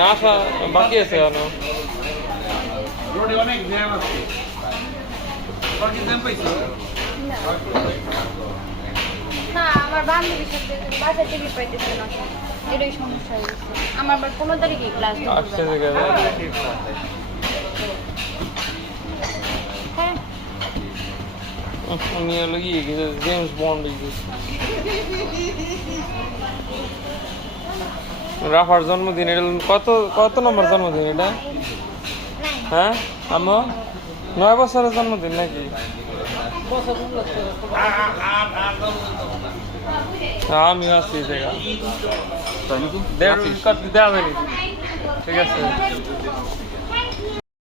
না আসা বাকি আছে কেন? রোডে অনেক জ্যাম আছে। কি জ্যাম পাইছো? না আমার বান্ধবীর সাথে বাসা থেকে পাইতেছে না, এটাই সমস্যা হয়েছে। আমার আবার 15 তারিখে ক্লাস। আসছে থেকে হ্যাঁ উনি হলো কি জেমস বন্ড। রাফার জন্মদিন, এটা কত কত নম্বর জন্মদিন এটা? হ্যাঁ আম্মু 9 বছরের জন্মদিন নাকি? আমি আছি দেখা দেওয়া যায়নি। ঠিক আছে।